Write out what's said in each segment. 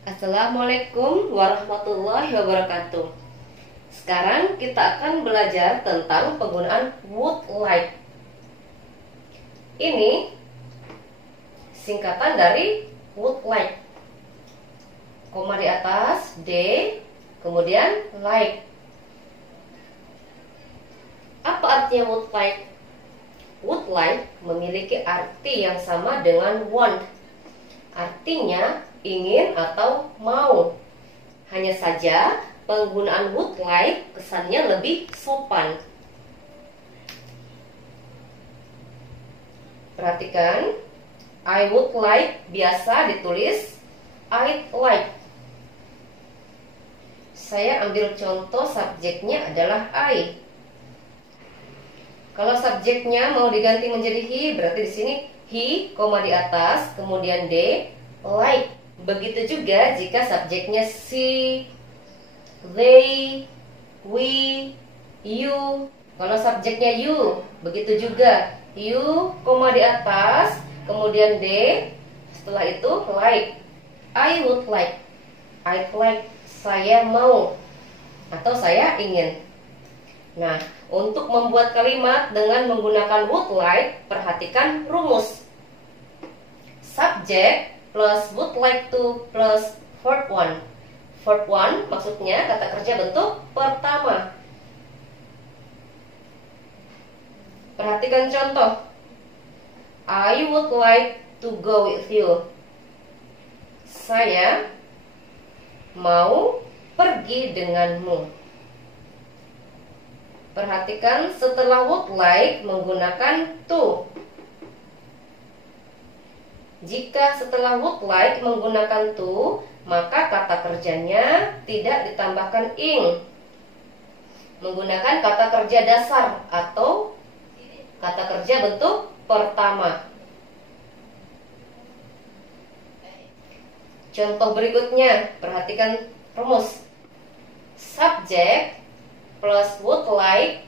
Assalamualaikum warahmatullahi wabarakatuh. Sekarang kita akan belajar tentang penggunaan would like. Ini singkatan dari would like. Koma di atas D, kemudian like. Apa artinya would like? Would like memiliki arti yang sama dengan want. Artinya ingin atau mau. Hanya saja penggunaan would like kesannya lebih sopan. Perhatikan, I would like biasa ditulis I'd like. Saya ambil contoh subjeknya adalah I. Kalau subjeknya mau diganti menjadi he, berarti di sini he, koma di atas, kemudian D, like. Begitu juga jika subjeknya she, they, we, you. Kalau subjeknya you, begitu juga you, koma di atas, kemudian D, setelah itu like. I would like, I'd like, saya mau atau saya ingin. Nah, untuk membuat kalimat dengan menggunakan would like, perhatikan rumus. Subject plus would like to plus verb one. Verb one maksudnya kata kerja bentuk pertama. Perhatikan contoh. I would like to go with you. Saya mau pergi denganmu. Perhatikan setelah would like menggunakan to. Jika setelah would like menggunakan to, maka kata kerjanya tidak ditambahkan ing. Menggunakan kata kerja dasar atau kata kerja bentuk pertama. Contoh berikutnya, perhatikan rumus. Subject plus would like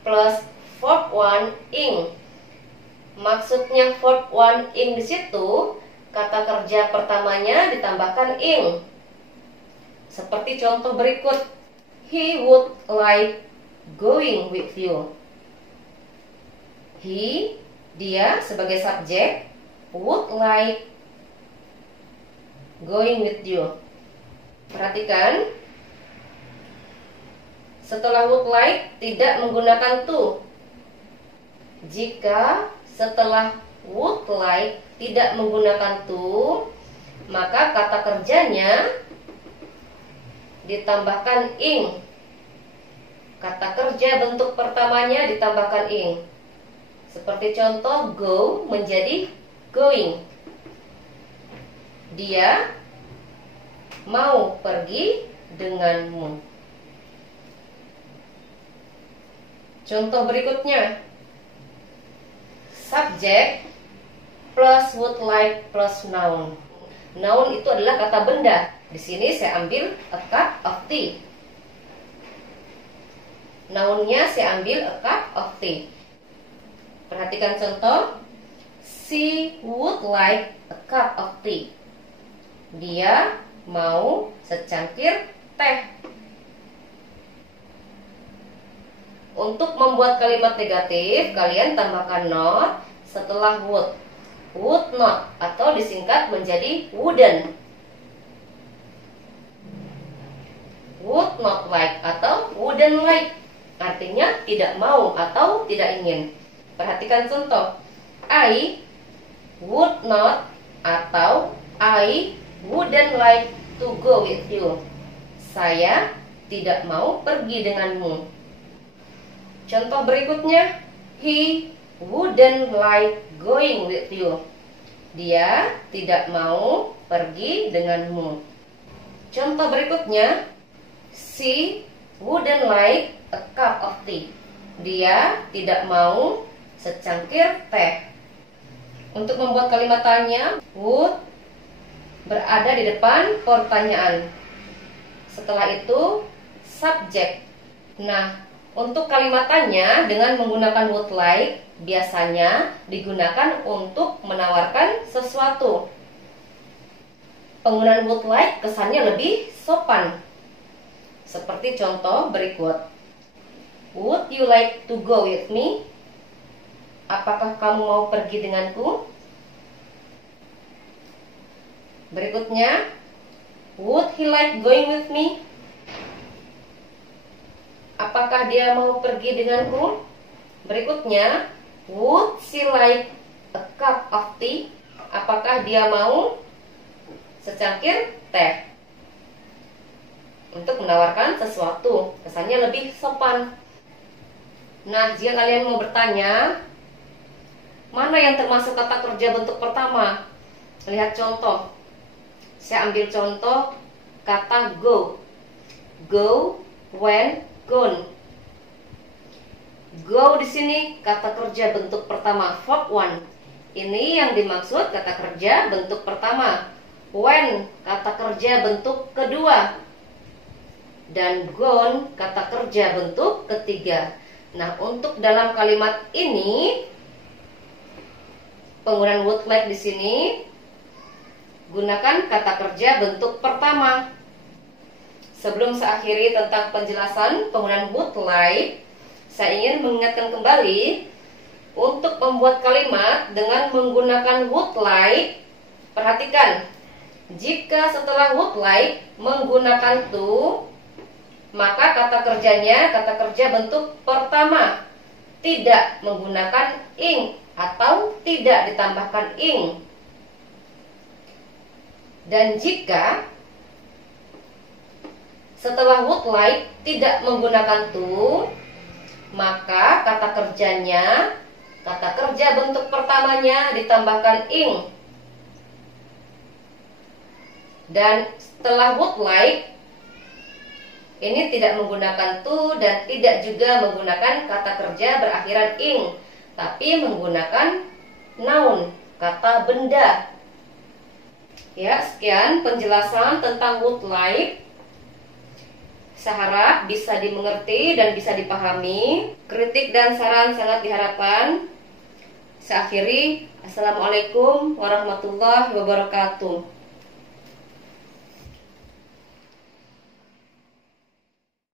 plus verb one ing. Maksudnya verb one ing di situ kata kerja pertamanya ditambahkan ing. Seperti contoh berikut. He would like going with you. He, dia sebagai subjek, would like going with you. Perhatikan, setelah would like tidak menggunakan to. Jika setelah would like tidak menggunakan to, maka kata kerjanya ditambahkan ing. Kata kerja bentuk pertamanya ditambahkan ing. Seperti contoh go menjadi going. Dia mau pergi denganmu. Contoh berikutnya. Subject plus would like plus noun. Noun itu adalah kata benda. Di sini saya ambil a cup of tea. Nounnya saya ambil a cup of tea. Perhatikan contoh. She would like a cup of tea. Dia mau secangkir teh. Untuk membuat kalimat negatif, kalian tambahkan not setelah would. Would not atau disingkat menjadi wouldn't. Would not like atau wouldn't like. Artinya tidak mau atau tidak ingin. Perhatikan contoh. I would not atau I wouldn't like to go with you. Saya tidak mau pergi denganmu. Contoh berikutnya, he wouldn't like going with you. Dia tidak mau pergi denganmu. Contoh berikutnya, she wouldn't like a cup of tea. Dia tidak mau secangkir teh. Untuk membuat kalimat tanya, would berada di depan pertanyaan. Setelah itu, subjek. Nah, untuk kalimat tanya dengan menggunakan would like biasanya digunakan untuk menawarkan sesuatu. penggunaan would like kesannya lebih sopan. Seperti contoh berikut. Would you like to go with me? Apakah kamu mau pergi denganku? Berikutnya, would he like going with me? Apakah dia mau pergi denganku? Berikutnya, would she like a cup of tea? Apakah dia mau secangkir teh? Untuk menawarkan sesuatu, kesannya lebih sopan. Nah, jika kalian mau bertanya, mana yang termasuk kata kerja bentuk pertama? Lihat contoh. Saya ambil contoh kata go. Go, went, gone. Go di sini kata kerja bentuk pertama, verb one. Ini yang dimaksud kata kerja bentuk pertama. When kata kerja bentuk kedua. Dan gone kata kerja bentuk ketiga. Nah, untuk dalam kalimat ini penggunaan would like di sini gunakan kata kerja bentuk pertama. Sebelum saya akhiri tentang penjelasan penggunaan would like, saya ingin mengingatkan kembali untuk membuat kalimat dengan menggunakan would like. Perhatikan, jika setelah would like menggunakan to, maka kata kerjanya kata kerja bentuk pertama, tidak menggunakan ing atau tidak ditambahkan ing. Dan jika setelah would like tidak menggunakan to, maka kata kerjanya kata kerja bentuk pertamanya ditambahkan ing. Dan setelah would like ini tidak menggunakan to dan tidak juga menggunakan kata kerja berakhiran ing, tapi menggunakan noun, kata benda. Ya, sekian penjelasan tentang would like. Saya harap bisa dimengerti dan bisa dipahami. Kritik dan saran sangat diharapkan. Saya akhiri. Assalamualaikum warahmatullahi wabarakatuh.